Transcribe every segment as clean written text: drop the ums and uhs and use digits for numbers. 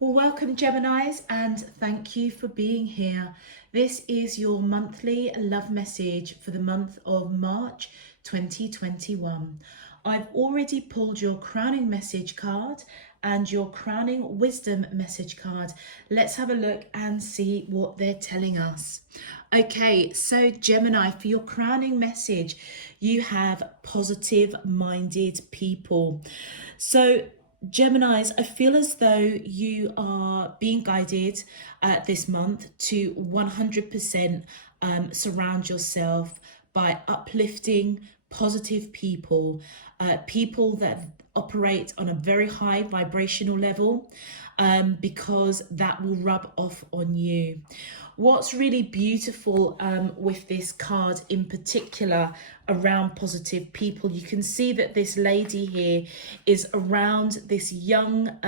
Well, welcome, Geminis, and thank you for being here. This is your monthly love message for the month of March 2021. I've already pulled your crowning message card and your crowning wisdom message card. Let's have a look and see what they're telling us. Okay, so Gemini, for your crowning message, you have positive-minded people. So Geminis, I feel as though you are being guided this month to 100% surround yourself by uplifting, positive people, people that operate on a very high vibrational level, because that will rub off on you. What's really beautiful with this card in particular around positive people, you can see that this lady here is around this young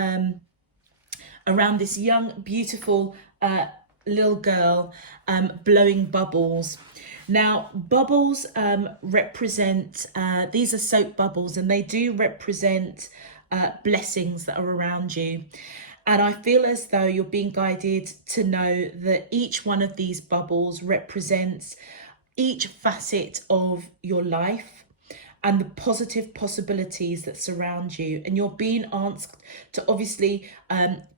beautiful little girl blowing bubbles. Now bubbles represent these are soap bubbles, and they do represent blessings that are around you. And I feel as though you're being guided to know that each one of these bubbles represents each facet of your life and the positive possibilities that surround you. And you're being asked to obviously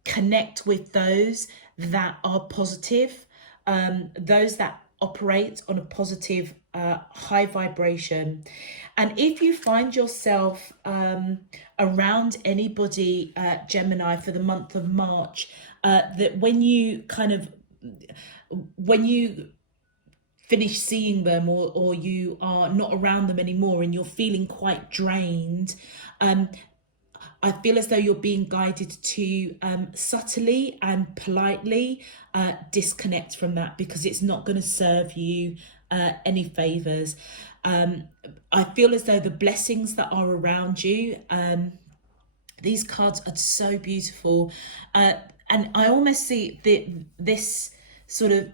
connect with those that are positive, those that operate on a positive high vibration. And if you find yourself around anybody, Gemini, for the month of March, that when you finish seeing them, or you are not around them anymore and you're feeling quite drained, I feel as though you're being guided to subtly and politely disconnect from that, because it's not going to serve you any favors. I feel as though the blessings that are around you, these cards are so beautiful, and I almost see this sort of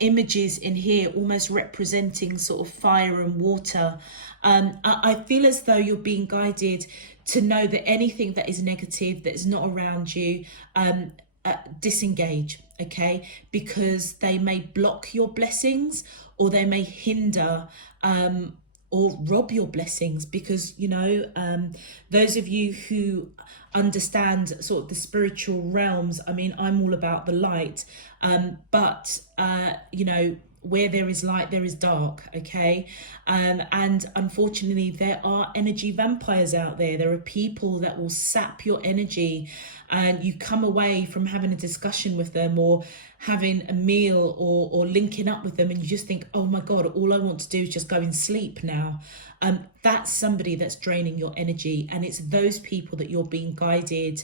images in here almost representing sort of fire and water. I feel as though you're being guided to know that anything that is negative, that is not around you, disengage, okay? Because they may block your blessings, or they may hinder or rob your blessings, because those of you who understand sort of the spiritual realms, I mean, I'm all about the light, but where there is light there is dark, okay? And unfortunately there are energy vampires out there. There are people that will sap your energy, and you come away from having a discussion with them, or having a meal, or linking up with them, and you just think, oh my god, all I want to do is just go and sleep now. That's somebody that's draining your energy, and it's those people that you're being guided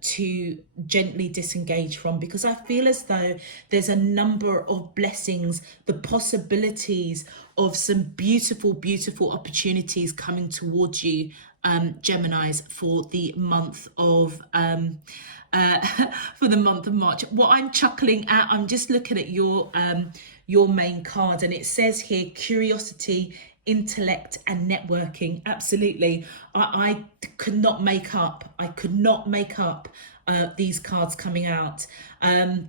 to gently disengage from, because I feel as though there's a number of blessings, the possibilities of some beautiful opportunities coming towards you, Geminis, for the month of for the month of March. What I'm chuckling at, I'm just looking at your main card, and it says here curiosity, intellect and networking. Absolutely. I could not make up these cards coming out. And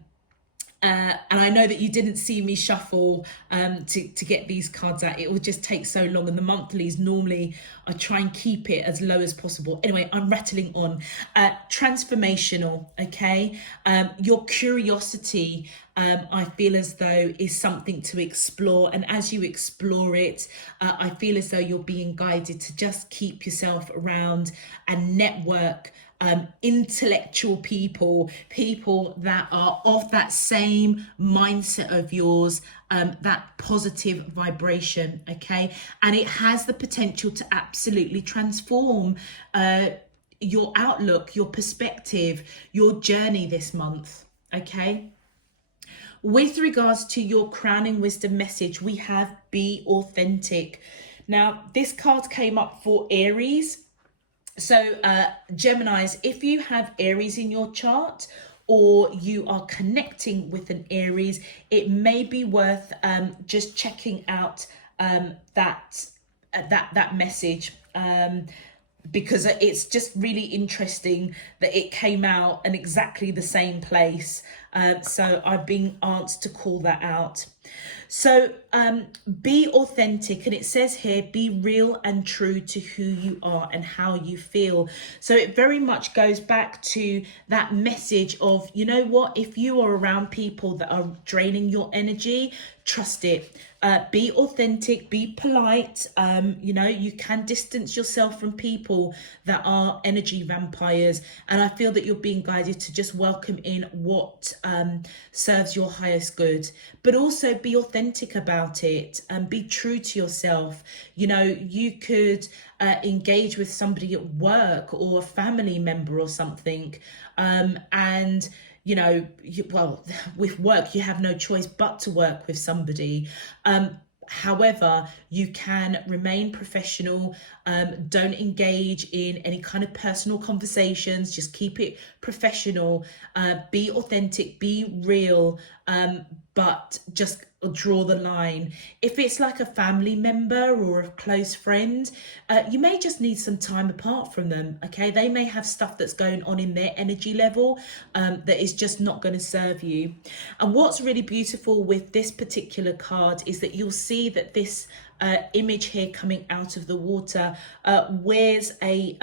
I know that you didn't see me shuffle to get these cards out. It will just take so long, and the monthlies, normally I try and keep it as low as possible. Anyway, I'm rattling on. Transformational, okay? Your curiosity, I feel as though is something to explore, and as you explore it, I feel as though you're being guided to just keep yourself around and network intellectual people that are of that same mindset of yours, that positive vibration, okay? And it has the potential to absolutely transform your outlook, your perspective, your journey this month, okay? With regards to your crowning wisdom message, we have be authentic. Now, this card came up for Aries. So Geminis, if you have Aries in your chart, or you are connecting with an Aries, it may be worth just checking out that message. because it's just really interesting that it came out in exactly the same place. So I've been asked to call that out. So be authentic, and it says here, be real and true to who you are and how you feel. So it very much goes back to that message of, you know what, if you are around people that are draining your energy, trust it. Be authentic, be polite. You know, you can distance yourself from people that are energy vampires. And I feel that you're being guided to just welcome in what serves your highest good, but also be authentic about it and be true to yourself. You know, you could engage with somebody at work or a family member or something, and you know, well, with work, you have no choice but to work with somebody. However, you can remain professional. Don't engage in any kind of personal conversations. Just keep it professional. Be authentic, be real, but just draw the line. If it's like a family member or a close friend, you may just need some time apart from them. Okay, they may have stuff that's going on in their energy level that is just not going to serve you. And what's really beautiful with this particular card is that you'll see that this image here coming out of the water wears a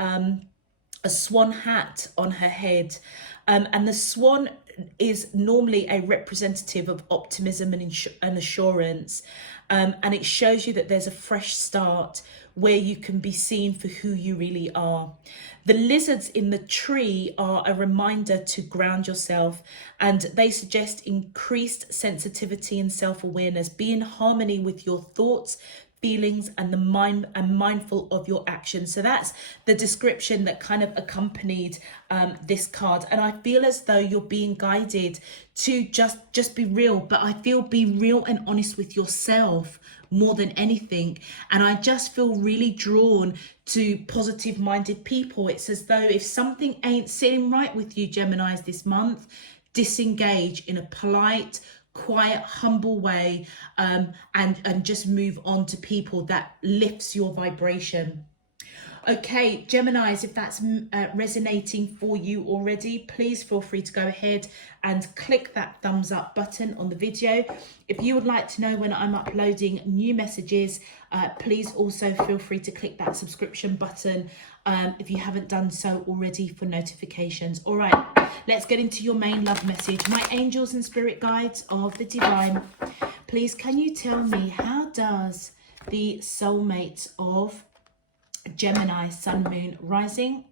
swan hat on her head, and the swan is normally a representative of optimism and assurance, and it shows you that there's a fresh start where you can be seen for who you really are. The lizards in the tree are a reminder to ground yourself, and they suggest increased sensitivity and self-awareness. Be in harmony with your thoughts, feelings, and mindful of your actions. So that's the description that kind of accompanied this card. And I feel as though you're being guided to just be real, but I feel be real and honest with yourself more than anything. And I just feel really drawn to positive minded people. It's as though if something ain't sitting right with you, Geminis, this month, disengage in a polite, quiet, humble way, and just move on to people that lifts your vibration. Okay, Geminis, if that's resonating for you already, please feel free to go ahead and click that thumbs up button on the video. If you would like to know when I'm uploading new messages, please also feel free to click that subscription button if you haven't done so already for notifications. All right, let's get into your main love message. My angels and spirit guides of the divine, please can you tell me, how does the soulmate of Gemini, sun, moon, rising,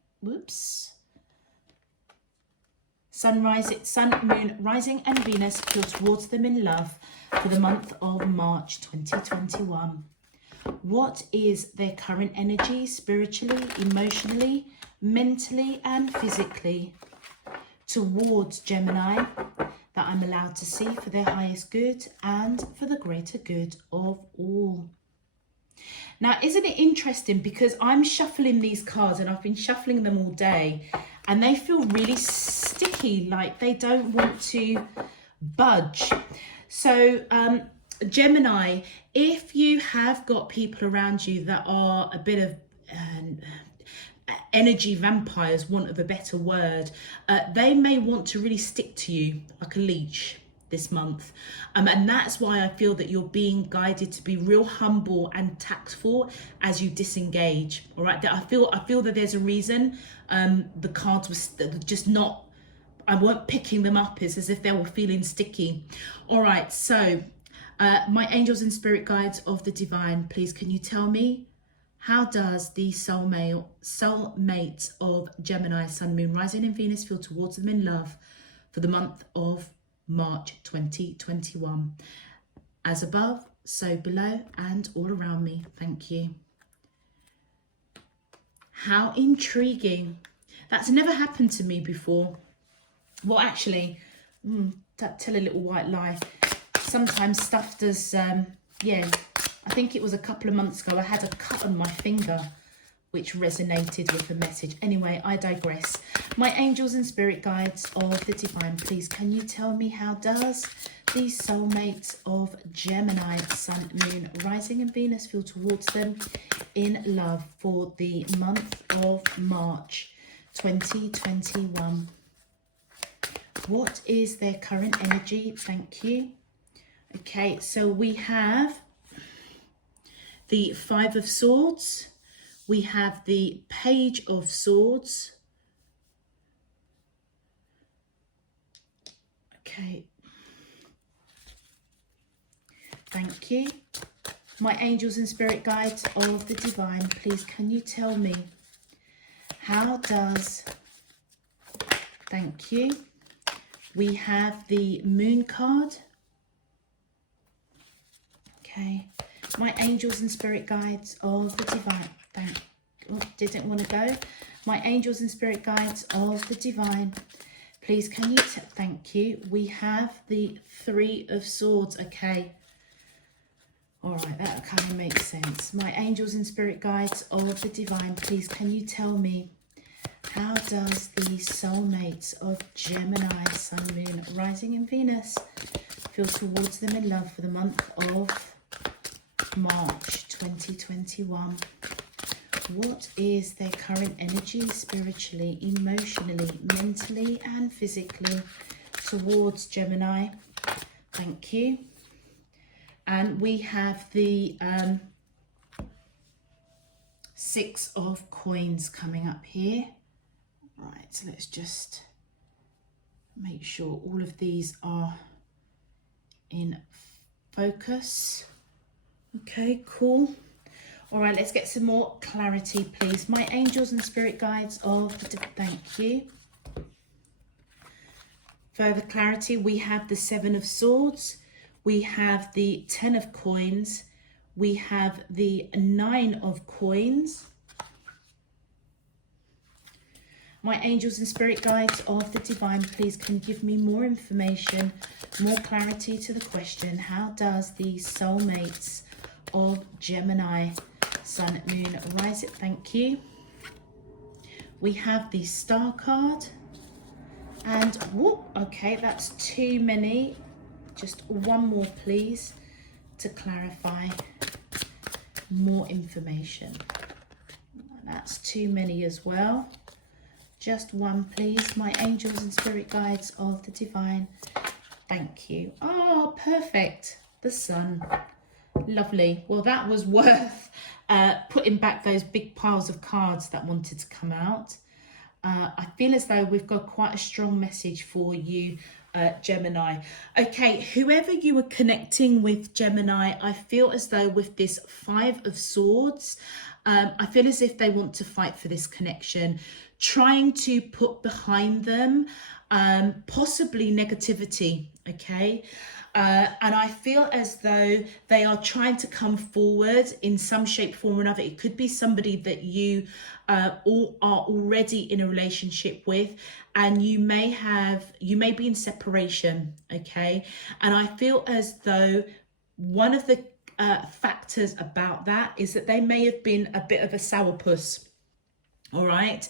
sun, moon, rising and Venus feel towards them in love for the month of March 2021. What is their current energy, spiritually, emotionally, mentally and physically, towards Gemini, that I'm allowed to see for their highest good and for the greater good of all? Now, isn't it interesting, because I'm shuffling these cards and I've been shuffling them all day, and they feel really sticky, like they don't want to budge. So Gemini, if you have got people around you that are a bit of energy vampires, want of a better word, they may want to really stick to you like a leash this month, and that's why I feel that you're being guided to be real humble and tactful as you disengage. All right, that I feel that there's a reason the cards were just not, I weren't picking them up as if they were feeling sticky. All right, so my angels and spirit guides of the divine, please can you tell me, how does the soulmate of Gemini, sun, moon, rising and Venus feel towards them in love for the month of March 2021? As above, so below and all around me. Thank you. How intriguing. That's never happened to me before. Well, actually, tell a little white lie. Sometimes stuff does, yeah. I think it was a couple of months ago, I had a cut on my finger which resonated with the message. Anyway, I digress. My angels and spirit guides of the divine, please, can you tell me, how does the soulmates of Gemini, Sun, Moon, Rising and Venus feel towards them in love for the month of March 2021? What is their current energy? Thank you. Okay, so we have the Five of Swords. We have the Page of Swords. Okay. Thank you. My angels and spirit guides of the divine, please, can you tell me, how does, thank you. We have the Moon card. Okay. My angels and spirit guides of the divine, didn't want to go. My angels and spirit guides of the divine, please, can you, thank you. We have the Three of Swords. Okay. All right, that kind of makes sense. My angels and spirit guides of the divine, please, can you tell me, how does the soulmates of Gemini, Sun, Moon, Rising and Venus feel towards them in love for the month of March 2021? What is their current energy spiritually, emotionally, mentally and physically towards Gemini? Thank you. And we have the Six of Coins coming up here. Right, so let's just make sure all of these are in focus. Okay, cool. All right, let's get some more clarity, please. My angels and spirit guides of the, thank you. Further clarity, we have the Seven of Swords. We have the Ten of Coins. We have the Nine of Coins. My angels and spirit guides of the divine, please, can give me more information, more clarity to the question. How does the soulmates of Gemini, Sun, Moon, Rise it? Thank you. We have the Star card. And, whoop, okay, that's too many. Just one more, please, to clarify more information. That's too many as well. Just one, please. My angels and spirit guides of the divine. Thank you. Oh, perfect. The Sun. Lovely. Well, that was worth putting back those big piles of cards that wanted to come out. I feel as though we've got quite a strong message for you, Gemini. Okay, whoever you are connecting with, Gemini, I feel as though with this Five of Swords, I feel as if they want to fight for this connection, trying to put behind them possibly negativity, okay? And I feel as though they are trying to come forward in some shape, form or another. It could be somebody that you all are already in a relationship with, and you may be in separation, okay? And I feel as though one of the factors about that is that they may have been a bit of a sourpuss. All right.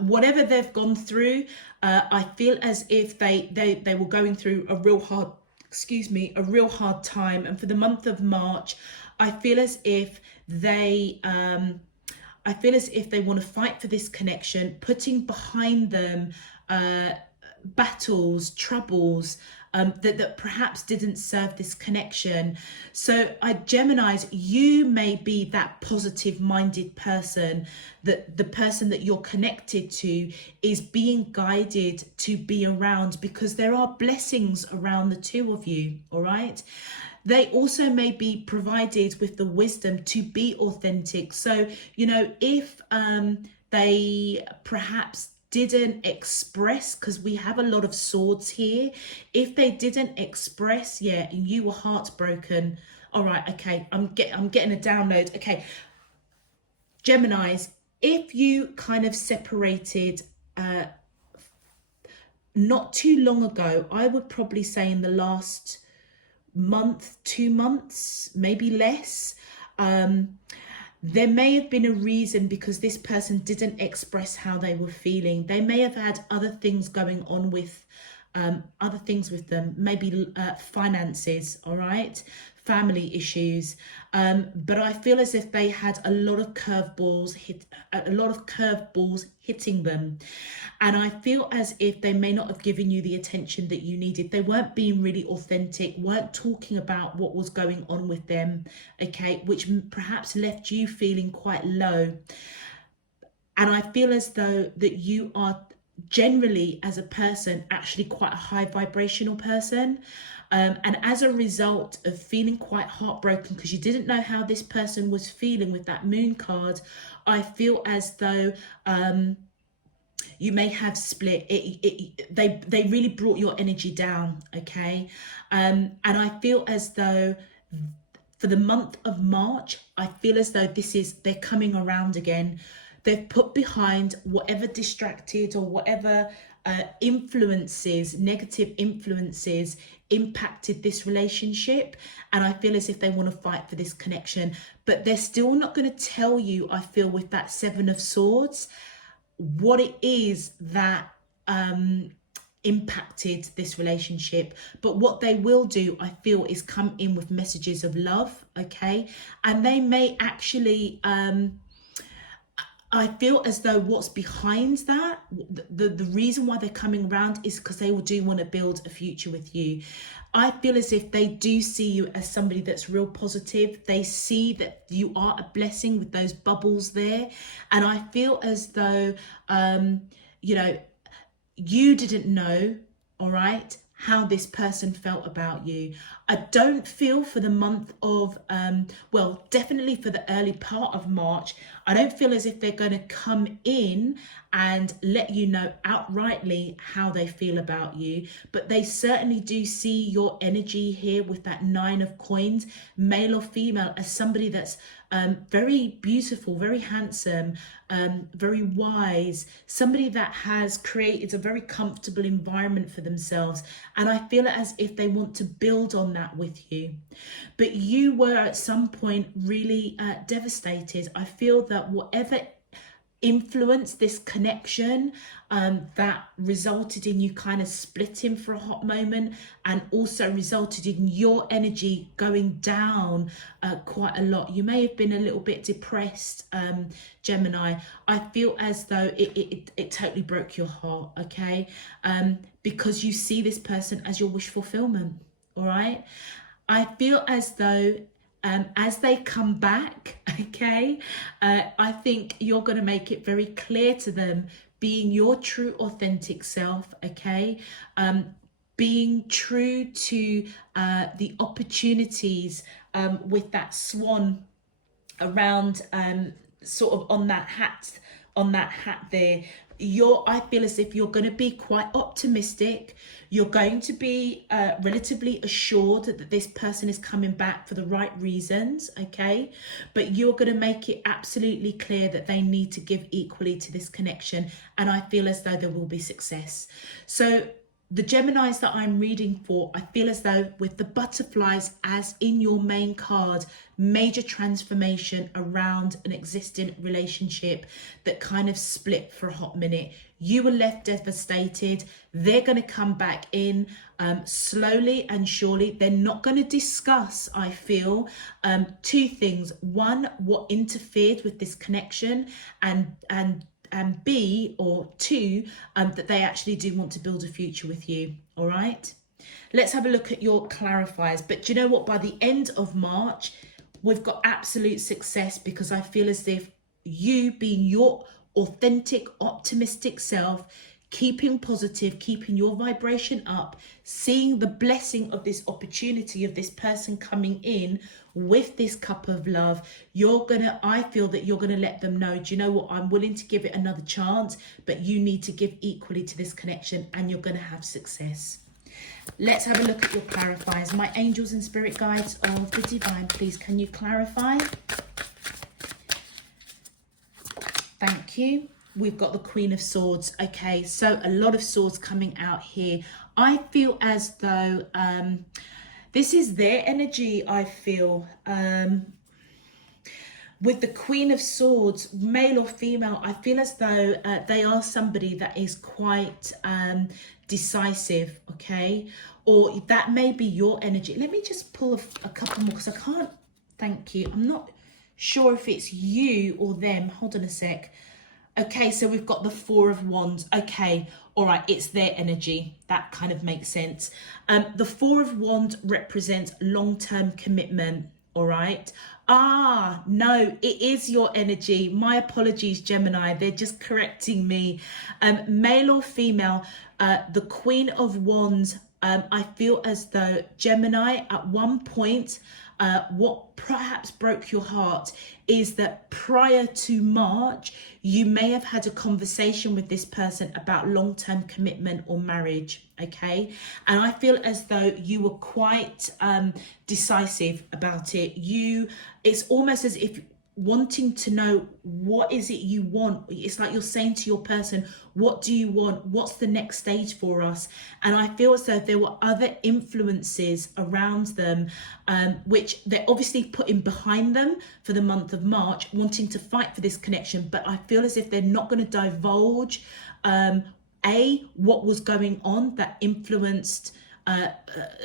Whatever they've gone through, I feel as if they were going through a real hard, a real hard time. And for the month of March, I feel as if they want to fight for this connection, putting behind them battles, troubles, that perhaps didn't serve this connection. So Geminis, you may be that positive minded person, that the person that you're connected to is being guided to be around, because there are blessings around the two of you. All right. They also may be provided with the wisdom to be authentic. So, you know, if they perhaps didn't express, because we have a lot of swords here, if they didn't express, yeah, and you were heartbroken. All right, okay, I'm getting a download. Okay, Geminis, if you kind of separated not too long ago, I would probably say in the last month, 2 months, maybe less, There may have been a reason because this person didn't express how they were feeling. They may have had other things going on with other things with them, maybe finances, all right, family issues. But I feel as if they had a lot of curveballs hitting them. And I feel as if they may not have given you the attention that you needed. They weren't being really authentic, weren't talking about what was going on with them, okay, which perhaps left you feeling quite low. And I feel as though that you are generally, as a person, actually quite a high vibrational person. And as a result of feeling quite heartbroken because you didn't know how this person was feeling with that moon card, I feel as though you may have split. They really brought your energy down, okay? And I feel as though for the month of March, I feel as though they're coming around again. They've put behind whatever distracted or whatever negative influences impacted this relationship. And I feel as if they want to fight for this connection, but they're still not going to tell you, I feel, with that Seven of Swords, what it is that impacted this relationship. But what they will do, I feel, is come in with messages of love, okay? And they may actually I feel as though what's behind that, the reason why they're coming around is because they do want to build a future with you. I feel as if they do see you as somebody that's real positive. They see that you are a blessing with those bubbles there. And I feel as though, you didn't know, all right, how this person felt about you. I don't feel for the month of, definitely for the early part of March, I don't feel as if they're going to come in and let you know outrightly how they feel about you. But they certainly do see your energy here with that Nine of Coins, male or female, as somebody that's very beautiful, very handsome, very wise, somebody that has created a very comfortable environment for themselves. And I feel as if they want to build on that with you. But you were at some point really devastated. I feel that whatever influenced this connection that resulted in you kind of splitting for a hot moment, and also resulted in your energy going down quite a lot. You may have been a little bit depressed, Gemini. I feel as though it totally broke your heart, okay? Because you see this person as your wish fulfillment, all right? I feel as though as they come back, okay, I think you're going to make it very clear to them, being your true authentic self, okay, being true to the opportunities with that swan around, sort of on that hat there. I feel as if you're going to be quite optimistic. You're going to be relatively assured that this person is coming back for the right reasons, okay? But you're going to make it absolutely clear that they need to give equally to this connection. And I feel as though there will be success. So the Geminis that I'm reading for, I feel as though with the butterflies as in your main card, major transformation around an existing relationship that kind of split for a hot minute. You were left devastated. They're going to come back in slowly and surely. They're not going to discuss, I feel, two things. One, what interfered with this connection, and B, or two, that they actually do want to build a future with you. All right, let's have a look at your clarifiers. But do you know what? By the end of March, we've got absolute success, because I feel as if you, being your authentic, optimistic self, keeping positive, keeping your vibration up, seeing the blessing of this opportunity of this person coming in with this cup of love, I feel that you're gonna let them know, do you know what, I'm willing to give it another chance, but you need to give equally to this connection, and you're gonna have success. Let's have a look at your clarifiers. My angels and spirit guides of the divine, please can you clarify? Thank you. We've got the Queen of Swords. Okay, so a lot of swords coming out here. I feel as though this is their energy, I feel. with the Queen of Swords, male or female, I feel as though they are somebody that is quite decisive, okay? Or that may be your energy. Let me just pull a couple more because I can't, thank you. I'm not sure if it's you or them. Hold on a sec. Okay, so we've got the Four of Wands. Okay, all right, it's their energy. That kind of makes sense. The Four of Wands represents long-term commitment, all right? Ah, no, it is your energy. My apologies, Gemini. They're just correcting me. Male or female, the Queen of Wands, I feel as though Gemini, at one point, what perhaps broke your heart is that prior to March, you may have had a conversation with this person about long-term commitment or marriage, okay? And I feel as though you were quite decisive about it. It's almost as if wanting to know what is it you want. It's like you're saying to your person, what do you want? What's the next stage for us? And I feel as though there were other influences around them, which they're obviously putting behind them for the month of March, wanting to fight for this connection. But I feel as if they're not going to divulge what was going on that influenced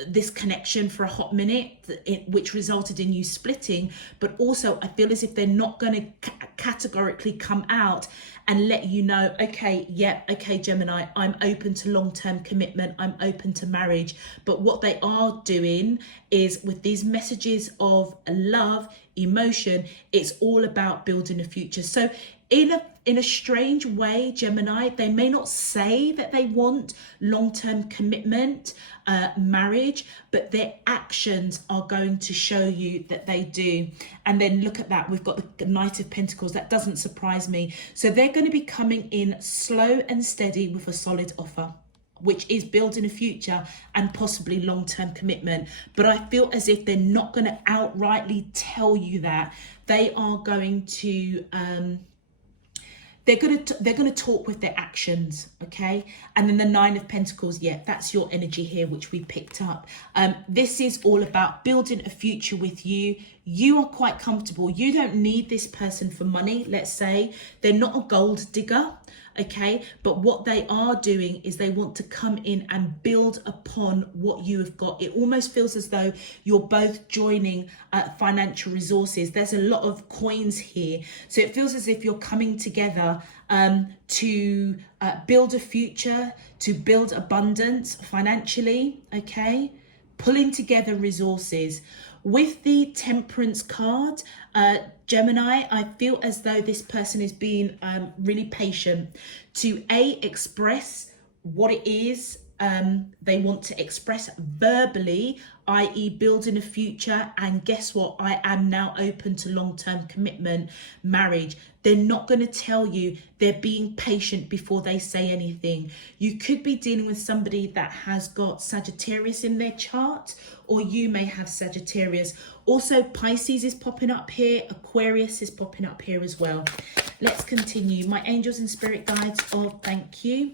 this connection for a hot minute, which resulted in you splitting. But also I feel as if they're not going to categorically come out and let you know, okay, Gemini, I'm open to long-term commitment, I'm open to marriage. But what they are doing is, with these messages of love, emotion, it's all about building a future. So in a strange way, Gemini, they may not say that they want long-term commitment, marriage, but their actions are going to show you that they do. And then look at that, we've got the Knight of Pentacles. That doesn't surprise me. So they're going to be coming in slow and steady with a solid offer, which is building a future and possibly long-term commitment. But I feel as if they're not going to outrightly tell you that. They are going to they're going to talk with their actions, okay? And then the Nine of Pentacles, yeah, that's your energy here, which we picked up. This is all about building a future with you. You are quite comfortable. You don't need this person for money, let's say. They're not a gold digger, okay? But what they are doing is they want to come in and build upon what you have got. It almost feels as though you're both joining financial resources. There's a lot of coins here. So it feels as if you're coming together to build a future, to build abundance financially, okay? Pulling together resources. With the Temperance card, Gemini, I feel as though this person is being really patient to express what it is they want to express verbally, i.e. building a future. And guess what? I am now open to long-term commitment, marriage. They're not going to tell you. They're being patient before they say anything. You could be dealing with somebody that has got Sagittarius in their chart, or you may have Sagittarius. Also, Pisces is popping up here. Aquarius is popping up here as well. Let's continue. My angels and spirit guides, oh, thank you.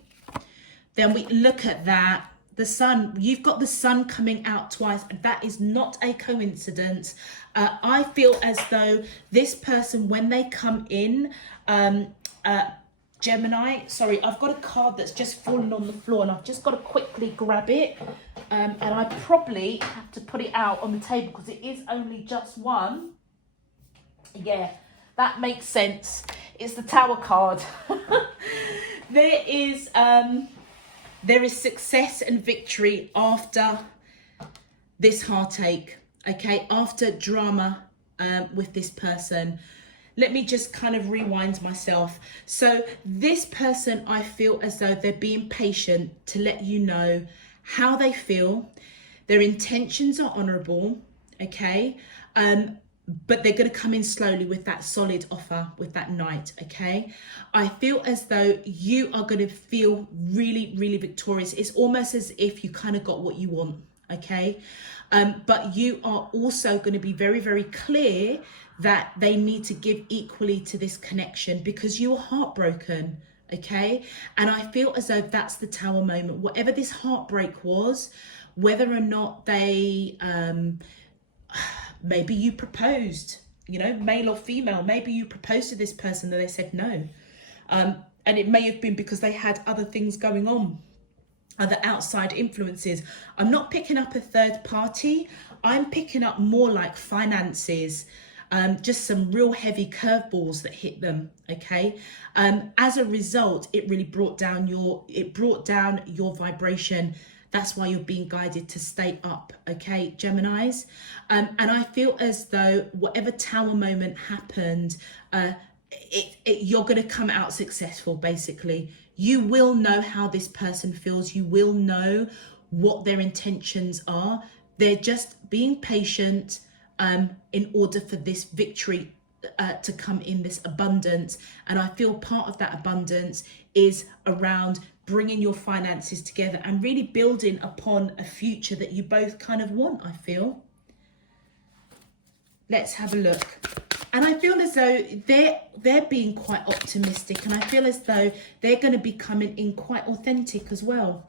Then we look at that. The sun, you've got the sun coming out twice. That is not a coincidence. I feel as though this person, when they come in, Gemini, sorry, I've got a card that's just fallen on the floor and I've just got to quickly grab it. And I probably have to put it out on the table because it is only just one. Yeah, that makes sense. It's the Tower card. There is success and victory after this heartache, okay? After drama with this person. Let me just kind of rewind myself. So this person, I feel as though they're being patient to let you know how they feel. Their intentions are honourable, okay? But they're going to come in slowly with that solid offer, with that Knight, okay? I feel as though you are going to feel really, really victorious. It's almost as if you kind of got what you want, okay? But you are also going to be very, very clear that they need to give equally to this connection because you are heartbroken, okay? And I feel as though that's the Tower moment. Whatever this heartbreak was, whether or not they... maybe you proposed you know, male or female. Maybe you proposed to this person and they said no. And it may have been because they had other things going on, other outside influences. I'm not picking up a third party. I'm picking up more like finances, just some real heavy curveballs that hit them. Okay. As a result, it really brought down your vibration. That's why you're being guided to stay up, okay, Geminis? And I feel as though whatever tower moment happened, you're going to come out successful, basically. You will know how this person feels. You will know what their intentions are. They're just being patient in order for this victory to come in, this abundance. And I feel part of that abundance is around bringing your finances together and really building upon a future that you both kind of want, I feel. Let's have a look. And I feel as though they're being quite optimistic, and I feel as though they're going to be coming in quite authentic as well.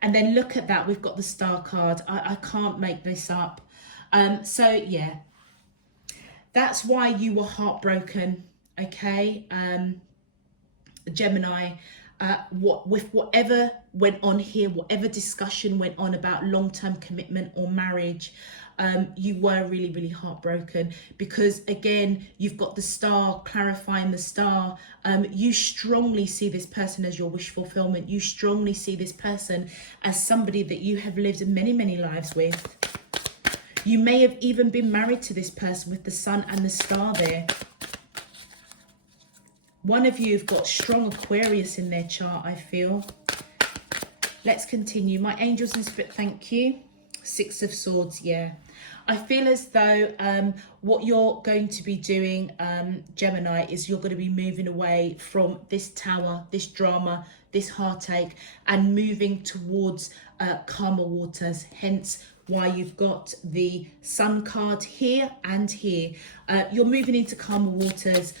And then look at that, we've got the Star card. I can't make this up. So yeah, that's why you were heartbroken, okay, Gemini. Whatever went on here, whatever discussion went on about long-term commitment or marriage, you were really, really heartbroken because, again, you've got the Star clarifying the Star. You strongly see this person as your wish fulfillment. You strongly see this person as somebody that you have lived many, many lives with. You may have even been married to this person with the Sun and the Star there. One of you have got strong Aquarius in their chart, I feel. Let's continue. My angels and spirit, thank you. Six of Swords, yeah. I feel as though what you're going to be doing, Gemini, is you're going to be moving away from this tower, this drama, this heartache, and moving towards calmer waters. Hence why you've got the Sun card here and here. You're moving into calmer waters.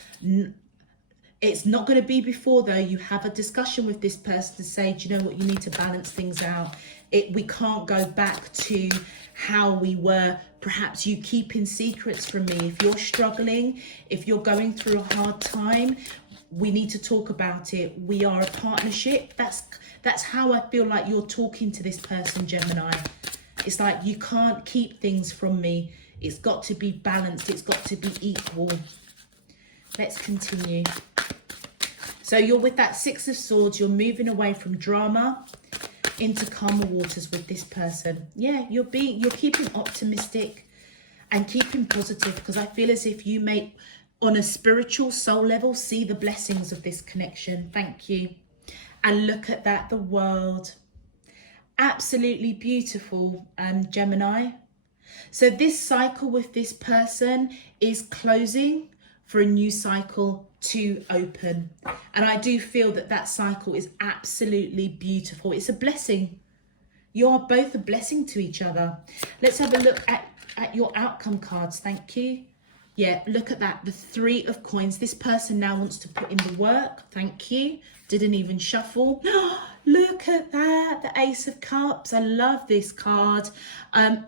It's not going to be before, though. You have a discussion with this person to say, do you know what, you need to balance things out. We can't go back to how we were. Perhaps you keeping secrets from me. If you're struggling, if you're going through a hard time, we need to talk about it. We are a partnership. That's how I feel like you're talking to this person, Gemini. It's like, you can't keep things from me. It's got to be balanced. It's got to be equal. Let's continue. So you're with that Six of Swords. You're moving away from drama into calmer waters with this person. Yeah, you're keeping optimistic and keeping positive, because I feel as if you may, on a spiritual soul level, see the blessings of this connection. Thank you. And look at that, the world. Absolutely beautiful, Gemini. So this cycle with this person is closing for a new cycle to open. And I do feel that that cycle is absolutely beautiful. It's a blessing. You are both a blessing to each other. Let's have a look at your outcome cards. Thank you. Yeah, look at that. The Three of Coins. This person now wants to put in the work. Thank you. Didn't even shuffle. Look at that. The Ace of Cups. I love this card.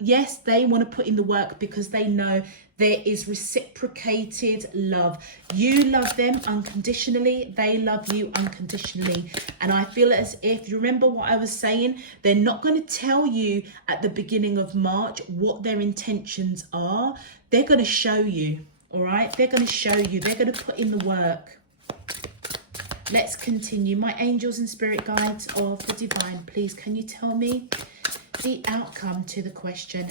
Yes, they want to put in the work because they know there is reciprocated love. You love them unconditionally. They love you unconditionally. And I feel as if, you remember what I was saying? They're not going to tell you at the beginning of March what their intentions are. They're going to show you, all right? They're going to show you. They're going to put in the work. Let's continue. My angels and spirit guides of the divine, please, can you tell me the outcome to the question?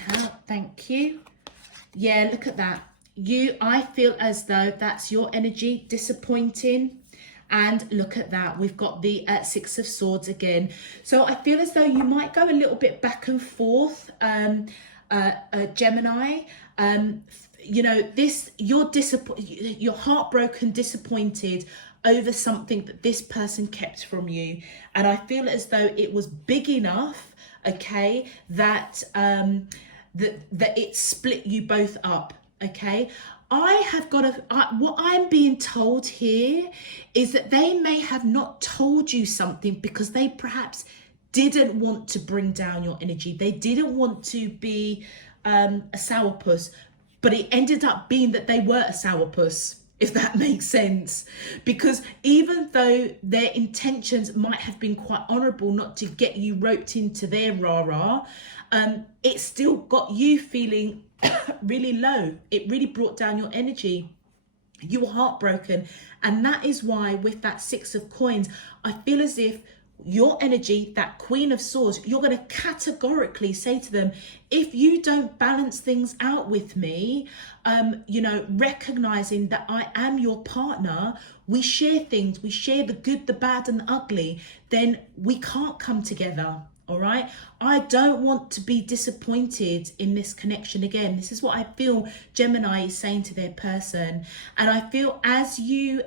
Thank you. Yeah, look at that. I feel as though that's your energy, disappointing. And look at that. We've got the Six of Swords again. So I feel as though you might go a little bit back and forth, Gemini. You know, you're heartbroken, disappointed over something that this person kept from you. And I feel as though it was big enough, okay, that that it split you both up, okay? What I'm being told here is that they may have not told you something because they perhaps didn't want to bring down your energy. They didn't want to be a sourpuss. but it ended up being that they were a sourpuss, if that makes sense. Because even though their intentions might have been quite honourable, not to get you roped into their rah-rah, it still got you feeling really low. It really brought down your energy. You were heartbroken. And that is why with that Six of Coins, I feel as if your energy, that Queen of Swords, you're going to categorically say to them, if you don't balance things out with me, you know, recognizing that I am your partner, we share things, we share the good, the bad and the ugly, then we can't come together. All right. I don't want to be disappointed in this connection again. This is what I feel Gemini is saying to their person. And I feel as you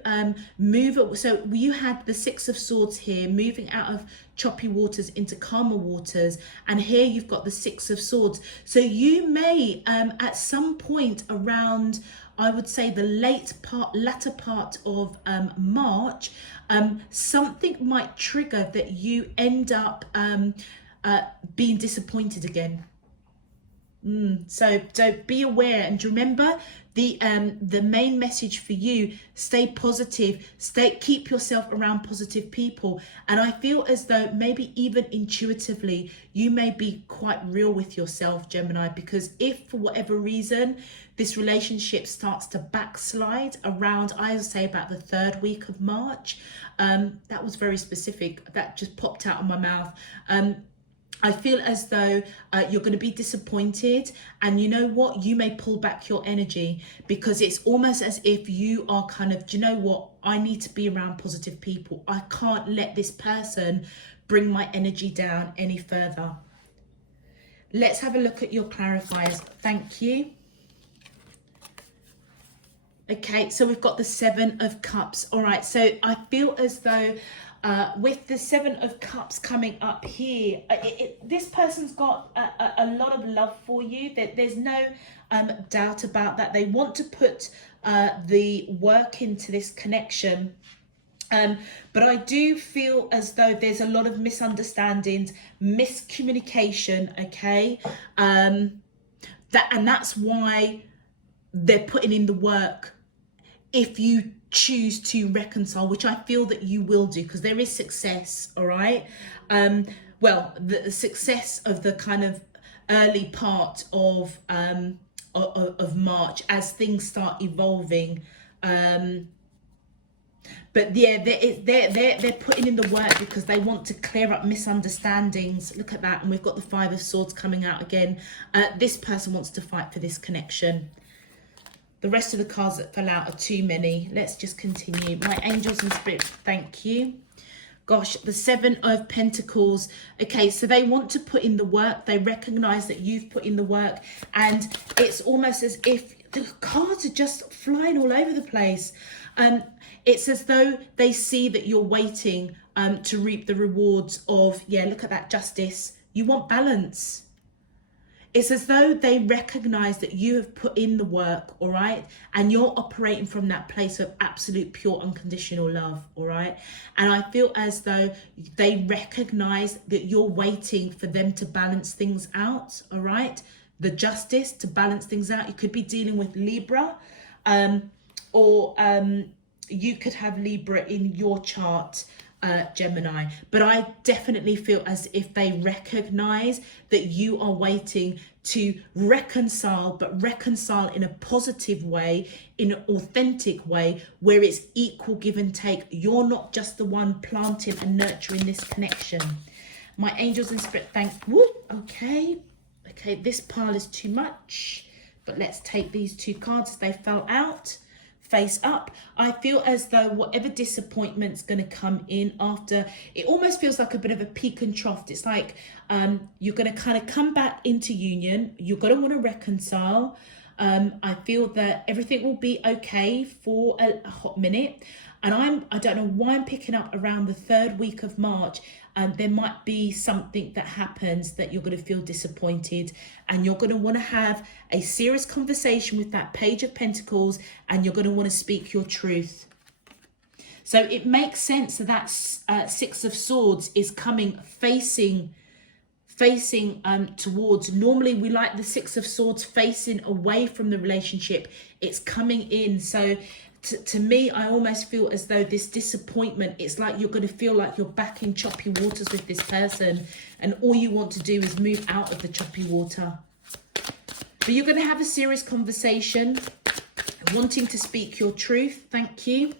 move, so you had the Six of Swords here, moving out of choppy waters into calmer waters. And here you've got the Six of Swords. So you may at some point around, I would say the latter part of March, something might trigger that you end up being disappointed again. So be aware, and remember the main message for you: stay positive, keep yourself around positive people. And I feel as though maybe even intuitively you may be quite real with yourself, Gemini, because if for whatever reason this relationship starts to backslide around, I would say about the 3rd week of March, that was very specific, that just popped out of my mouth. I feel as though you're going to be disappointed, and you know what, you may pull back your energy, because it's almost as if you are kind of, do you know what, I need to be around positive people. I can't let this person bring my energy down any further. Let's have a look at your clarifiers. Thank you. Okay, so we've got the Seven of Cups. All right, so I feel as though with the Seven of Cups coming up here, this person's got a lot of love for you. There's no doubt about that. They want to put the work into this connection. But I do feel as though there's a lot of misunderstandings, miscommunication, okay? And that's why they're putting in the work. If you choose to reconcile, which I feel that you will do, because there is success, all right? Well, the success of the kind of early part of March as things start evolving. But yeah, they're putting in the work because they want to clear up misunderstandings. Look at that. And we've got the Five of Swords coming out again. This person wants to fight for this connection. The rest of the cards that fell out are too many. Let's just continue. My angels and spirits, thank you. Gosh, the Seven of Pentacles. Okay, so they want to put in the work. They recognize that you've put in the work. And it's almost as if the cards are just flying all over the place. It's as though they see that you're waiting to reap the rewards of, yeah, look at that, justice. You want balance. It's as though they recognize that you have put in the work, all right? And you're operating from that place of absolute, pure, unconditional love, all right? And I feel as though they recognize that you're waiting for them to balance things out, all right? The justice to balance things out. You could be dealing with Libra, or you could have Libra in your chart, Gemini. But I definitely feel as if they recognize that you are waiting to reconcile, but reconcile in a positive way, in an authentic way, where it's equal give and take. You're not just the one planting and nurturing this connection. My angels and spirit, okay, this pile is too much, but let's take these two cards as they fell out. Face up. I feel as though whatever disappointment's going to come in after, it almost feels like a bit of a peak and trough. It's like you're going to kind of come back into union. You're going to want to reconcile. I feel that everything will be okay for a hot minute. And I don't know why I'm picking up around the 3rd week of March. There might be something that happens that you're going to feel disappointed, and you're going to want to have a serious conversation with that Page of Pentacles, and you're going to want to speak your truth. So it makes sense that that Six of Swords is coming facing facing towards. Normally we like the Six of Swords facing away from the relationship. It's coming in. So to me, I almost feel as though this disappointment, it's like you're going to feel like you're back in choppy waters with this person, and all you want to do is move out of the choppy water. But you're going to have a serious conversation, wanting to speak your truth. Thank you.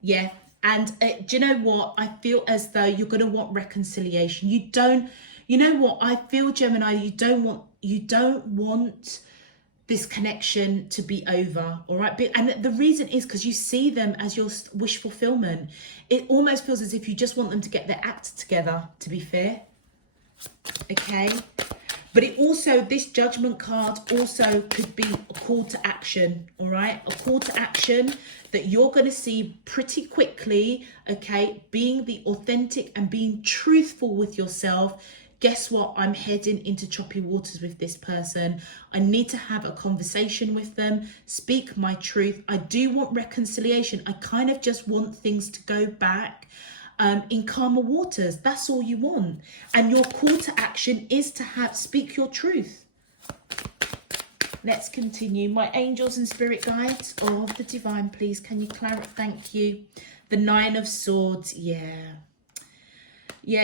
Yeah. And do you know what? I feel as though you're going to want reconciliation. You know what? I feel, Gemini, you don't want this connection to be over, all right? And the reason is because you see them as your wish fulfillment. It almost feels as if you just want them to get their act together, to be fair. Okay? But it also, this Judgment card also could be a call to action, all right? A call to action that you're going to see pretty quickly, okay? Being the authentic and being truthful with yourself. Guess what? I'm heading into choppy waters with this person. I need to have a conversation with them, speak my truth. I do want reconciliation. I kind of just want things to go back in calmer waters. That's all you want. And your call to action is to speak your truth. Let's continue. My angels and spirit guides of the divine, please, can you clarify? Thank you. The Nine of Swords. Yeah,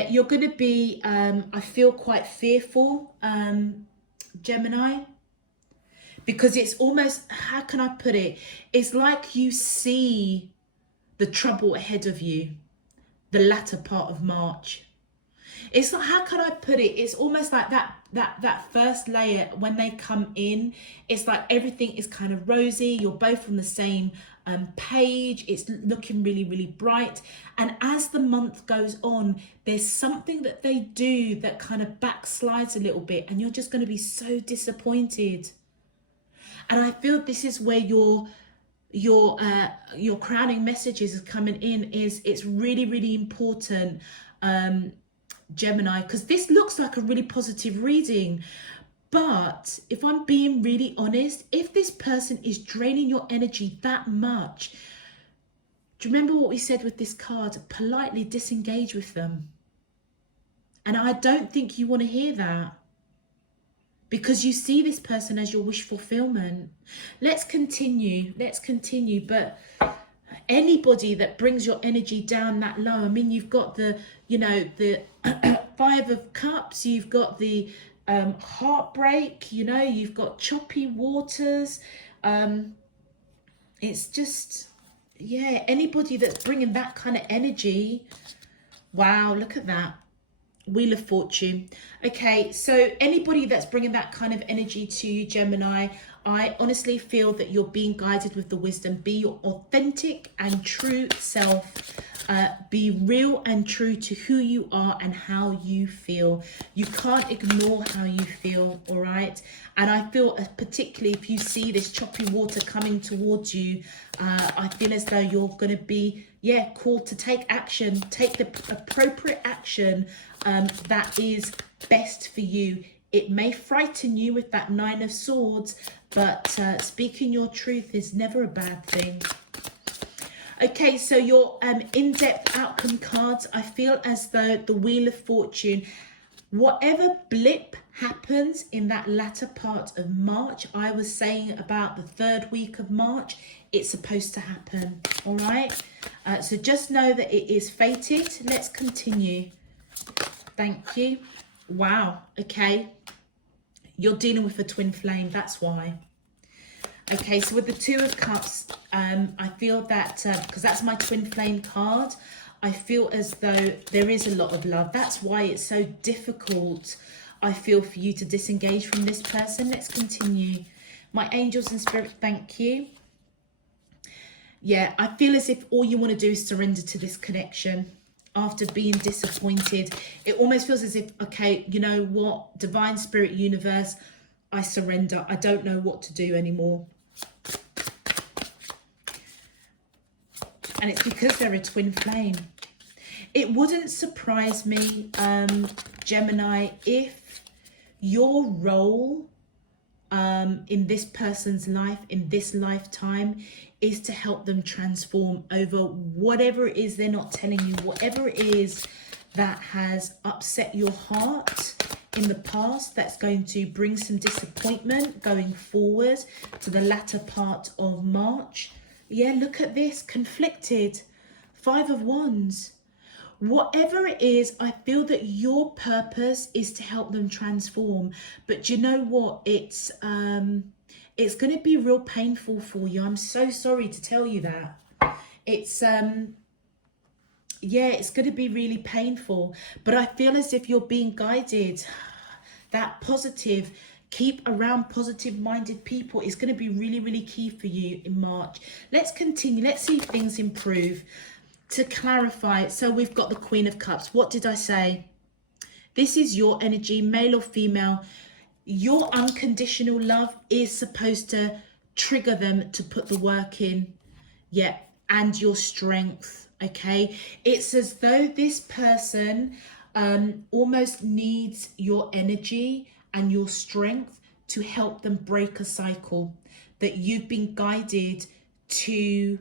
you're going to be, I feel, quite fearful, Gemini, because it's almost, how can I put it? It's like you see the trouble ahead of you, the latter part of March. It's like, how can I put it? It's almost like that first layer when they come in. It's like everything is kind of rosy. You're both on the same page. It's looking really, really bright. And as the month goes on, there's something that they do that kind of backslides a little bit, and you're just going to be so disappointed. And I feel this is where your crowning messages are coming in. It's really, really important, Gemini, because this looks like a really positive reading. But if I'm being really honest, if this person is draining your energy that much, do you remember what we said with this card? Politely disengage with them. And I don't think you want to hear that, because you see this person as your wish fulfillment. Let's continue. But anybody that brings your energy down that low, I mean, you've got the Five of Cups, you've got the heartbreak, you've got choppy waters. It's just, yeah, anybody that's bringing that kind of energy. Wow, look at that. Wheel of Fortune. Okay, so anybody that's bringing that kind of energy to you, Gemini, I honestly feel that you're being guided with the wisdom. Be your authentic and true self. Be real and true to who you are and how you feel. You can't ignore how you feel, all right? And I feel particularly if you see this choppy water coming towards you, I feel as though you're going to be, called to take action. Take the appropriate action that is best for you. It may frighten you with that Nine of Swords, but speaking your truth is never a bad thing. Okay, so your in-depth outcome cards, I feel as though the Wheel of Fortune, whatever blip happens in that latter part of March, I was saying about the third week of March, it's supposed to happen, all right? So just know that it is fated. Let's continue. Thank you. Wow, okay. You're dealing with a twin flame, that's why. Okay, so with the Two of Cups, I feel that, because that's my twin flame card, I feel as though there is a lot of love. That's why it's so difficult, I feel, for you to disengage from this person. Let's continue. My angels and spirit, thank you. Yeah, I feel as if all you want to do is surrender to this connection after being disappointed. It almost feels as if, okay, you know what, divine spirit universe, I surrender. I don't know what to do anymore. And it's because they're a twin flame. It wouldn't surprise me, Gemini, if your role in this person's life, in this lifetime, is to help them transform over whatever it is they're not telling you, whatever it is that has upset your heart in the past, that's going to bring some disappointment going forward to the latter part of March. Yeah, look at this, conflicted, 5 of Wands. Whatever it is, I feel that your purpose is to help them transform. But you know what? It's going to be real painful for you. I'm so sorry to tell you that. It's yeah, it's going to be really painful. But I feel as if you're being guided. That positive, keep around positive-minded people is going to be really, really key for you in March. Let's continue. Let's see if things improve. To clarify, so we've got the Queen of Cups. What did I say? This is your energy, male or female. Your unconditional love is supposed to trigger them to put the work in. Yeah, and your strength, okay? It's as though this person almost needs your energy and your strength to help them break a cycle that you've been guided to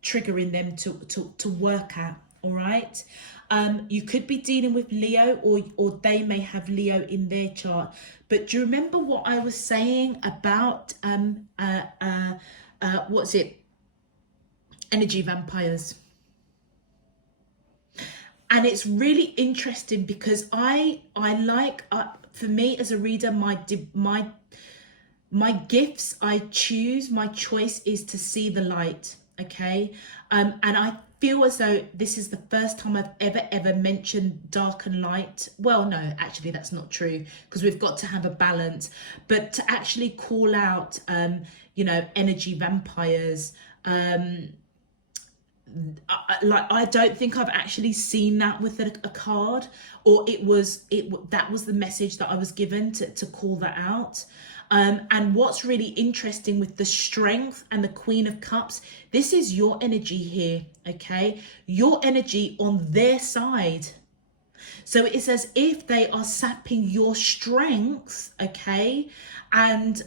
triggering them to work at. All right, you could be dealing with Leo, or they may have Leo in their chart. But do you remember what I was saying about what's it, energy vampires? And it's really interesting because I like, for me as a reader, my gifts, I choose, my choice is to see the light. Okay, and I feel as though this is the first time I've ever mentioned dark and light. Well, no, actually that's not true, because we've got to have a balance. But to actually call out, you know, energy vampires, I don't think I've actually seen that with a card, or that was the message that I was given to call that out. And what's really interesting with the strength and the Queen of Cups, this is your energy here, okay? Your energy on their side. So it's as if they are sapping your strength, okay? And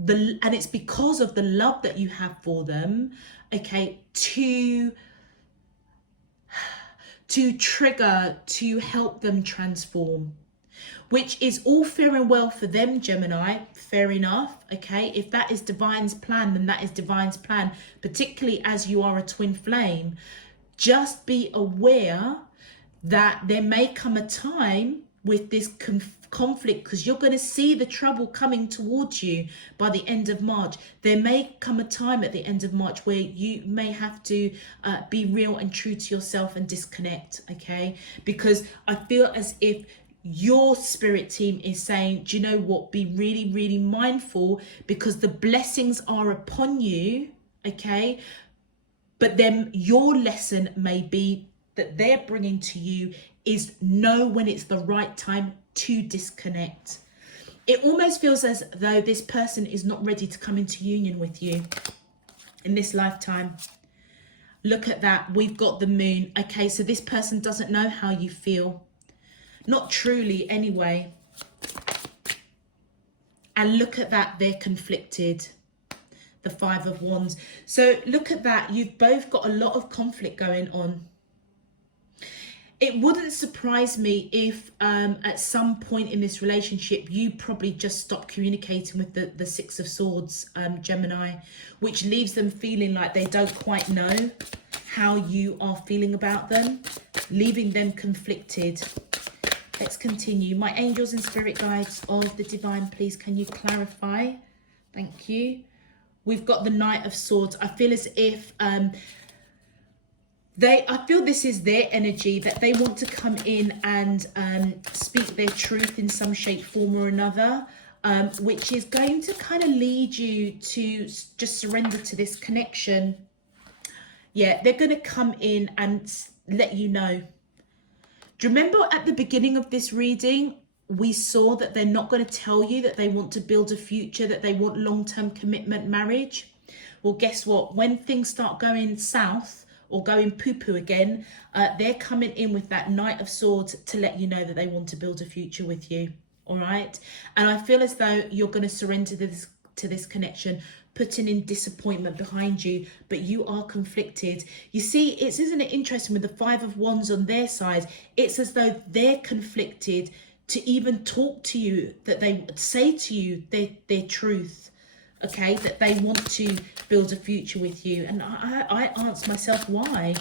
it's because of the love that you have for them, okay, to trigger, to help them transform. Which is all fair and well for them, Gemini, fair enough, okay? If that is Divine's plan, then that is Divine's plan, particularly as you are a twin flame. Just be aware that there may come a time with this conflict, because you're going to see the trouble coming towards you by the end of March. There may come a time at the end of March where you may have to be real and true to yourself and disconnect, okay? Because I feel as if your spirit team is saying, do you know what, be really, really mindful, because the blessings are upon you, okay? But then your lesson may be that they're bringing to you is know when it's the right time to disconnect. It almost feels as though this person is not ready to come into union with you in this lifetime. Look at that, we've got the moon, okay? So this person doesn't know how you feel. Not truly anyway. And look at that, they're conflicted. The 5 of Wands. So look at that, you've both got a lot of conflict going on. It wouldn't surprise me if at some point in this relationship, you probably just stop communicating with the 6 of Swords, Gemini, which leaves them feeling like they don't quite know how you are feeling about them, leaving them conflicted. Let's continue. My angels and spirit guides of the divine, please, can you clarify? Thank you. We've got the Knight of Swords. I feel as if I feel this is their energy, that they want to come in and speak their truth in some shape, form or another, which is going to kind of lead you to just surrender to this connection. Yeah, they're going to come in and let you know. Do you remember at the beginning of this reading, we saw that they're not going to tell you that they want to build a future, that they want long-term commitment, marriage? Well, guess what? When things start going south or going poo-poo again, they're coming in with that Knight of Swords to let you know that they want to build a future with you. All right. And I feel as though you're going to surrender to this connection. putting in disappointment behind you, but you are conflicted. You see, isn't it interesting with the Five of Wands on their side? It's as though they're conflicted to even talk to you, that they say to you their truth, okay, that they want to build a future with you. And I ask myself, why?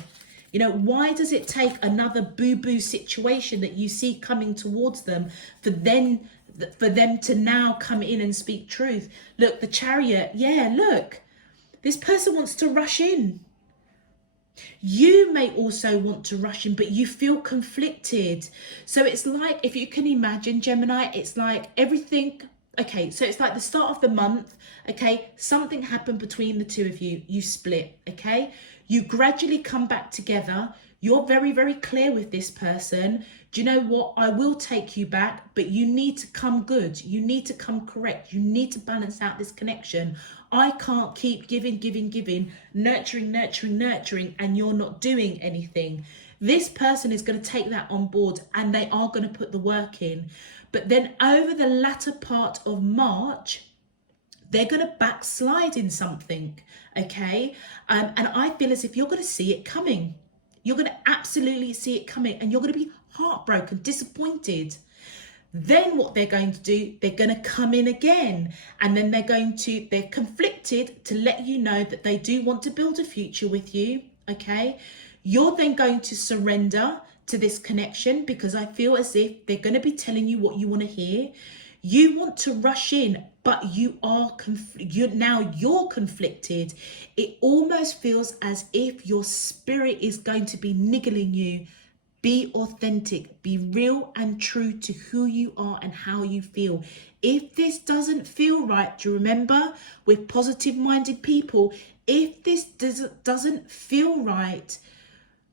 You know, why does it take another boo-boo situation that you see coming towards them for them to now come in and speak truth? Look, the Chariot, yeah, look, this person wants to rush in. You may also want to rush in, but you feel conflicted. So it's like, if you can imagine, Gemini, it's like everything. Okay, so it's like the start of the month, okay, something happened between the two of you, you split, okay? You gradually come back together. You're very, very clear with this person. Do you know what? I will take you back, but you need to come good. You need to come correct. You need to balance out this connection. I can't keep giving, nurturing, and you're not doing anything. This person is going to take that on board and they are going to put the work in. But then over the latter part of March, they're going to backslide in something, okay? And I feel as if you're going to see it coming. You're going to absolutely see it coming and you're going to be heartbroken, disappointed. Then what they're going to do, they're going to come in again, and then they're conflicted to let you know that they do want to build a future with you, okay? You're then going to surrender to this connection because I feel as if they're going to be telling you what you want to hear. You want to rush in, but you're conflicted. It almost feels as if your spirit is going to be niggling you. Be authentic, be real and true to who you are and how you feel. If this doesn't feel right, do you remember with positive-minded people, if this doesn't feel right,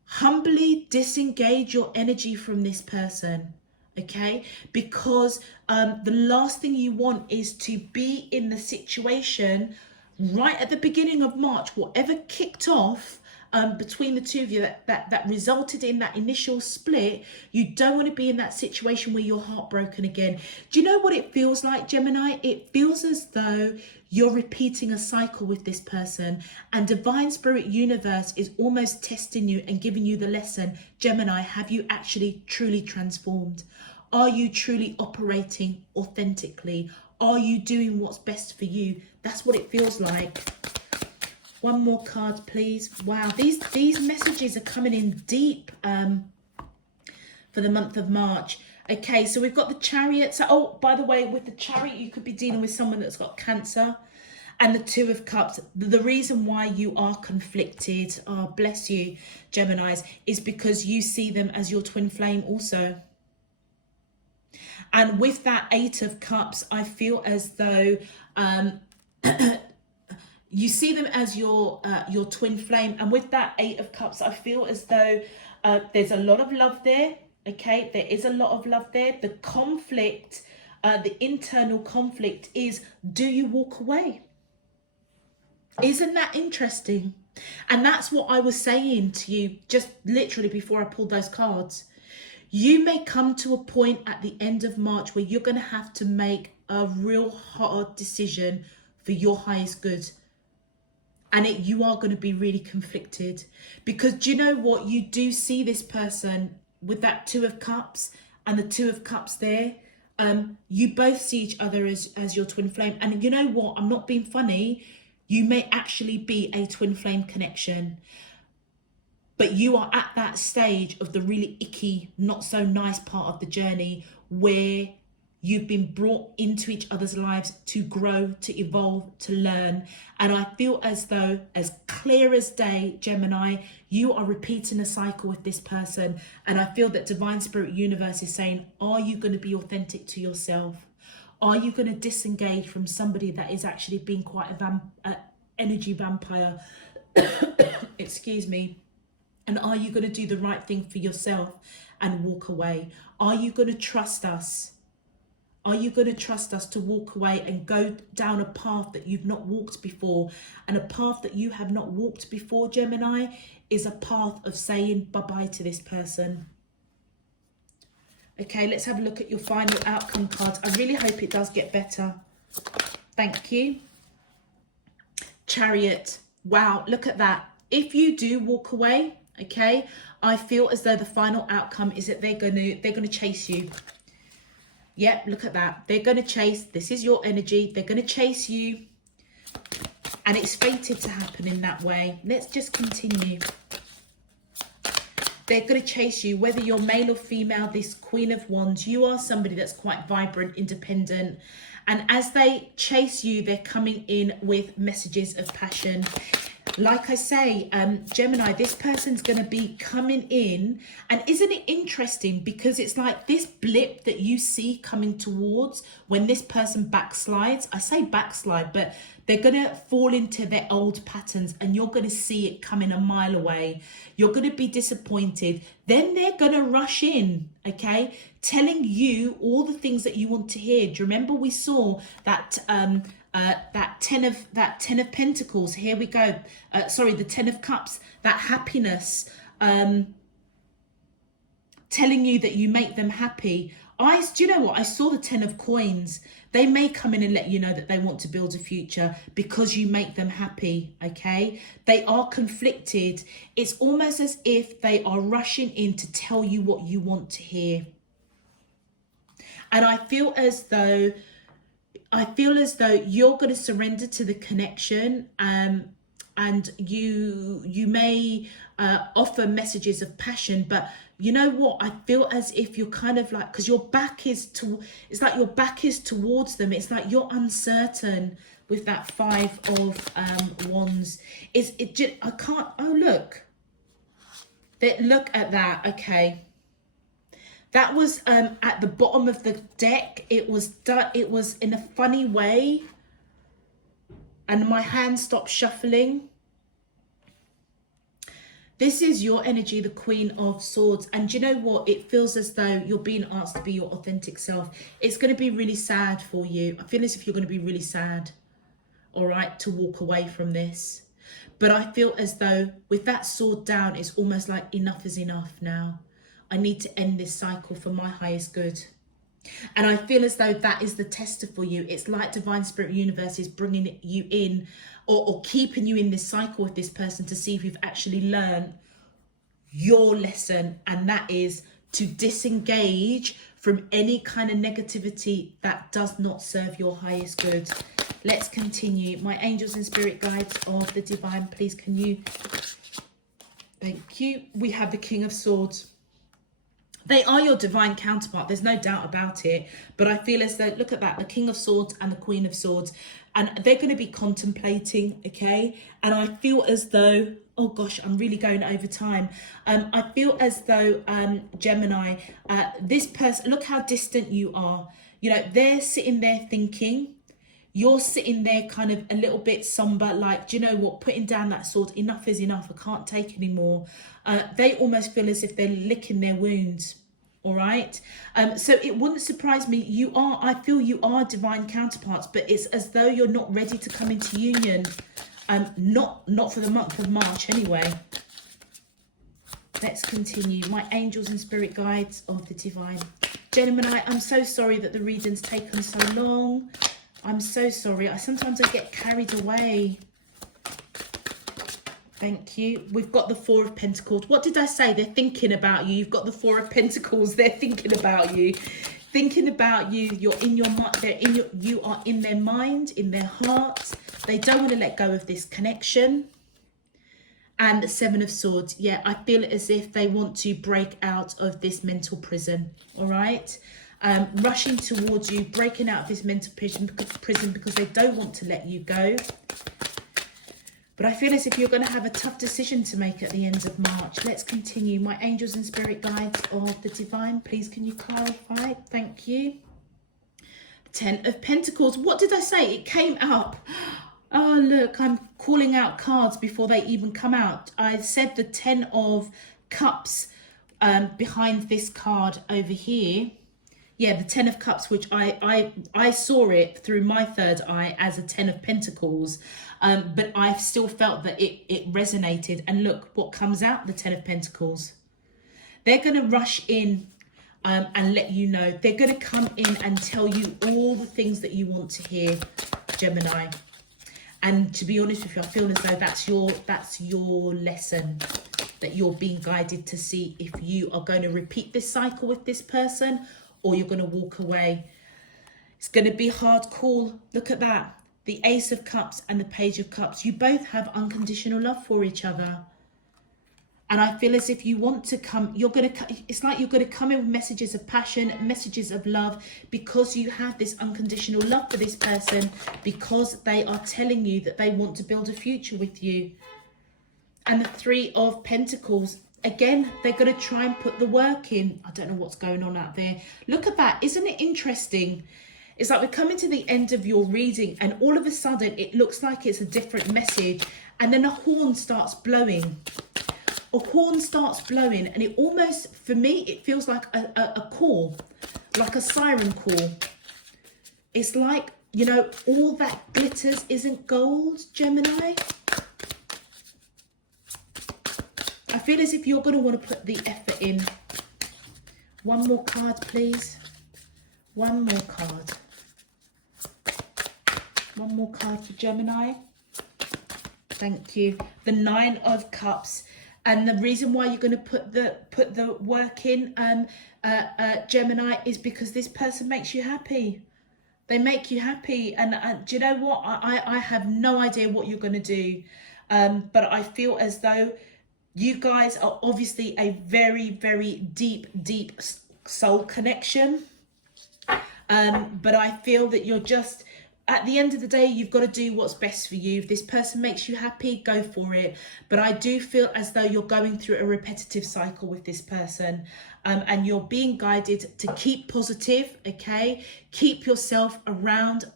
humbly disengage your energy from this person, okay? Because the last thing you want is to be in the situation right at the beginning of March, whatever kicked off between the two of you that resulted in that initial split. You don't want to be in that situation where you're heartbroken again. Do you know what it feels like, Gemini? It feels as though you're repeating a cycle with this person, and Divine Spirit Universe is almost testing you and giving you the lesson. Gemini, have you actually truly transformed? Are you truly operating authentically? Are you doing what's best for you? That's what it feels like. One more card, please. Wow, these messages are coming in deep for the month of March. Okay, so we've got the Chariot. So, oh, by the way, with the Chariot, you could be dealing with someone that's got Cancer. And the Two of Cups. The reason why you are conflicted, oh, bless you, Geminis, is because you see them as your twin flame also. And with that Eight of Cups, I feel as though you see them as your twin flame. And with that Eight of Cups, I feel as though there's a lot of love there. Okay, there is a lot of love there. The conflict, the internal conflict is, do you walk away? Isn't that interesting? And that's what I was saying to you just literally before I pulled those cards. You may come to a point at the end of March where you're going to have to make a real hard decision for your highest good. And you are going to be really conflicted. Because do you know what? You do see this person with that Two of Cups and the Two of Cups there. You both see each other as your twin flame. And you know what? I'm not being funny. You may actually be a twin flame connection. But you are at that stage of the really icky, not so nice part of the journey where you've been brought into each other's lives to grow, to evolve, to learn. And I feel as though, as clear as day, Gemini, you are repeating a cycle with this person. And I feel that Divine Spirit Universe is saying, are you going to be authentic to yourself? Are you going to disengage from somebody that is actually being quite an energy vampire? Excuse me. And are you going to do the right thing for yourself and walk away? Are you going to trust us? Are you going to trust us to walk away and go down a path that you've not walked before? And a path that you have not walked before, Gemini, is a path of saying bye-bye to this person. Okay, let's have a look at your final outcome cards. I really hope it does get better. Thank you. Chariot. Wow, look at that. If you do walk away, okay, I feel as though the final outcome is that they're gonna chase you. Yep, look at that. They're gonna chase. This is your energy. They're gonna chase you, and it's fated to happen in that way. Let's just continue. They're going to chase you, whether you're male or female. This Queen of Wands, you are somebody that's quite vibrant, independent. And as they chase you, they're coming in with messages of passion. Like I say, Gemini, this person's going to be coming in. And isn't it interesting? Because it's like this blip that you see coming towards when this person backslides. I say backslide, but they're going to fall into their old patterns and you're going to see it coming a mile away. You're going to be disappointed. Then they're going to rush in, okay, telling you all the things that you want to hear. Do you remember we saw that that 10 of Pentacles? Here we go. Sorry, the 10 of Cups, that happiness, telling you that you make them happy. Do you know what? I saw the 10 of Coins. They may come in and let you know that they want to build a future because you make them happy, okay? They are conflicted. It's almost as if they are rushing in to tell you what you want to hear. And I feel as though you're going to surrender to the connection, and you may offer messages of passion, but you know what? I feel as if you're kind of like, because your back is it's like your back is towards them. It's like you're uncertain with that 5 of Wands. I can't. Oh, look at that. Okay. That was at the bottom of the deck. It was in a funny way. And my hand stopped shuffling. This is your energy, the Queen of Swords. And do you know what? It feels as though you're being asked to be your authentic self. It's going to be really sad for you. I feel as if you're going to be really sad, all right, to walk away from this. But I feel as though with that sword down, it's almost like enough is enough now. I need to end this cycle for my highest good. And I feel as though that is the tester for you. It's like Divine Spirit Universe is bringing you in or keeping you in this cycle with this person to see if you've actually learned your lesson. And that is to disengage from any kind of negativity that does not serve your highest good. Let's continue. My angels and spirit guides of the divine, please can you... Thank you. We have the King of Swords. They are your divine counterpart. There's no doubt about it. But I feel as though, look at that, the King of Swords and the Queen of Swords. And they're going to be contemplating, okay? And I feel as though, oh gosh, I'm really going over time. I feel as though, Gemini, this person, look how distant you are. You know, they're sitting there thinking. You're sitting there kind of a little bit somber, like, do you know what, putting down that sword, enough is enough, I can't take anymore. They almost feel as if they're licking their wounds, all right? So it wouldn't surprise me, I feel you are divine counterparts, but it's as though you're not ready to come into union, not for the month of March anyway. Let's continue. My angels and spirit guides of the divine. Gemini, I'm so sorry that the reading's taken so long. I'm so sorry. Sometimes I get carried away. Thank you. We've got the 4 of Pentacles. What did I say? They're thinking about you. You've got the 4 of Pentacles. They're thinking about you. Thinking about you. You're in your mind. You are in their mind, in their heart. They don't want to let go of this connection. And the 7 of Swords. Yeah, I feel as if they want to break out of this mental prison. All right. Rushing towards you, breaking out of this mental prison because they don't want to let you go. But I feel as if you're going to have a tough decision to make at the end of March. Let's continue. My angels and spirit guides of the divine, please can you clarify? Thank you. 10 of Pentacles. What did I say? It came out. Oh, look, I'm calling out cards before they even come out. I said the 10 of Cups behind this card over here. Yeah, the 10 of Cups, which I saw it through my third eye as a 10 of Pentacles. But I still felt that it resonated. And look what comes out, the 10 of Pentacles. They're going to rush in and let you know. They're going to come in and tell you all the things that you want to hear, Gemini. And to be honest with you, I feel as though that's your lesson that you're being guided to see if you are going to repeat this cycle with this person or you're going to walk away. It's going to be a hard call. Look at that. The Ace of Cups and the Page of Cups. You both have unconditional love for each other. And I feel as if you want to come, it's like you're going to come in with messages of passion, messages of love, because you have this unconditional love for this person, because they are telling you that they want to build a future with you. And the Three of Pentacles, again, they're going to try and put the work in. I don't know what's going on out there. Look at that. Isn't it interesting? It's like we're coming to the end of your reading and all of a sudden it looks like it's a different message. And then a horn starts blowing. A horn starts blowing and it almost, for me, it feels like a call, like a siren call. It's like, you know, all that glitters isn't gold, Gemini. I feel as if you're going to want to put the effort in. One more card, please. One more card. One more card for Gemini. Thank you. The Nine of Cups. And the reason why you're going to put the work in, Gemini, is because this person makes you happy. They make you happy. And do you know what? I have no idea what you're going to do. But I feel as though you guys are obviously a very, very deep soul connection. But I feel that you're just, at the end of the day, you've got to do what's best for you. If this person makes you happy, go for it. But I do feel as though you're going through a repetitive cycle with this person. And you're being guided to keep positive, okay? Keep yourself around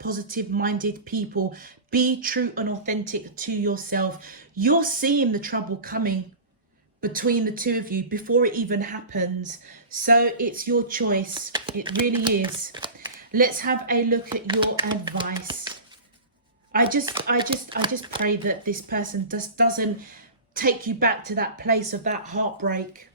positive-minded people. Be true and authentic to yourself. You're seeing the trouble coming between the two of you before it even happens. So it's your choice. It really is. Let's have a look at your advice. I just pray that this person just doesn't take you back to that place of that heartbreak.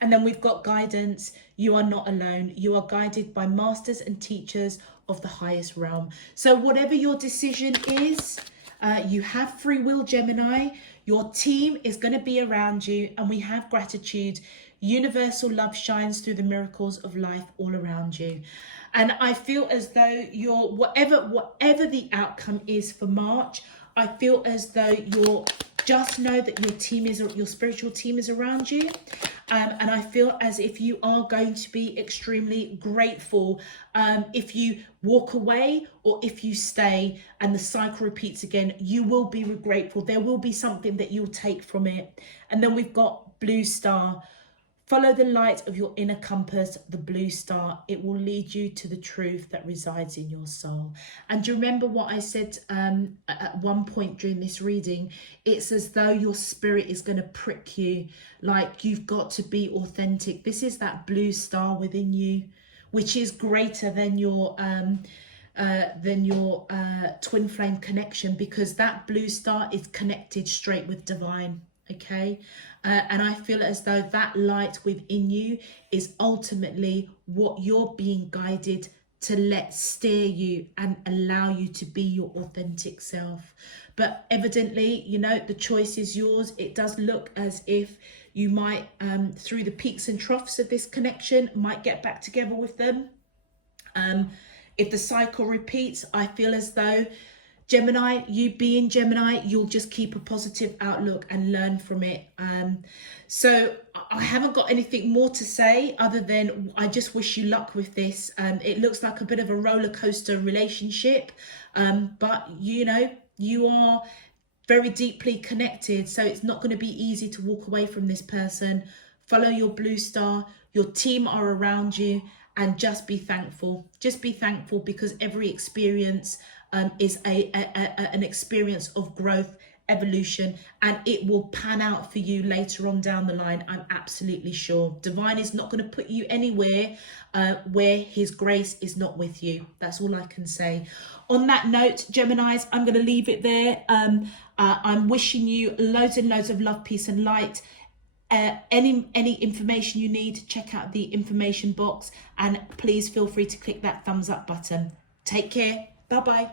And then we've got guidance. You are not alone. You are guided by masters and teachers of the highest realm. So whatever your decision is, you have free will, Gemini. Your team is going to be around you, and we have gratitude. Universal love shines through the miracles of life all around you. And I feel as though you're, whatever the outcome is for March, I feel as though you're, just know that your spiritual team is around you. And I feel as if you are going to be extremely grateful if you walk away or if you stay and the cycle repeats again. You will be grateful. There will be something that you'll take from it. And then we've got Blue Star. Follow the light of your inner compass, the blue star. It will lead you to the truth that resides in your soul. And do you remember what I said at one point during this reading? It's as though your spirit is going to prick you, like you've got to be authentic. This is that blue star within you, which is greater than your twin flame connection, because that blue star is connected straight with divine. Okay, and I feel as though that light within you is ultimately what you're being guided to let steer you and allow you to be your authentic self. But evidently, you know, the choice is yours. It does look as if you might, through the peaks and troughs of this connection, might get back together with them. If the cycle repeats, I feel as though Gemini, you being Gemini, you'll just keep a positive outlook and learn from it. So I haven't got anything more to say other than I just wish you luck with this. It looks like a bit of a roller coaster relationship, but you know, you are very deeply connected. So it's not going to be easy to walk away from this person. Follow your blue star. Your team are around you, and just be thankful. Just be thankful, because every experience is an experience of growth, evolution, and it will pan out for you later on down the line. I'm absolutely sure. Divine is not going to put you anywhere where his grace is not with you. That's all I can say. On that note, Geminis, I'm going to leave it there. I'm wishing you loads and loads of love, peace and light. Any information you need, check out the information box, and please feel free to click that thumbs up button. Take care. Bye-bye.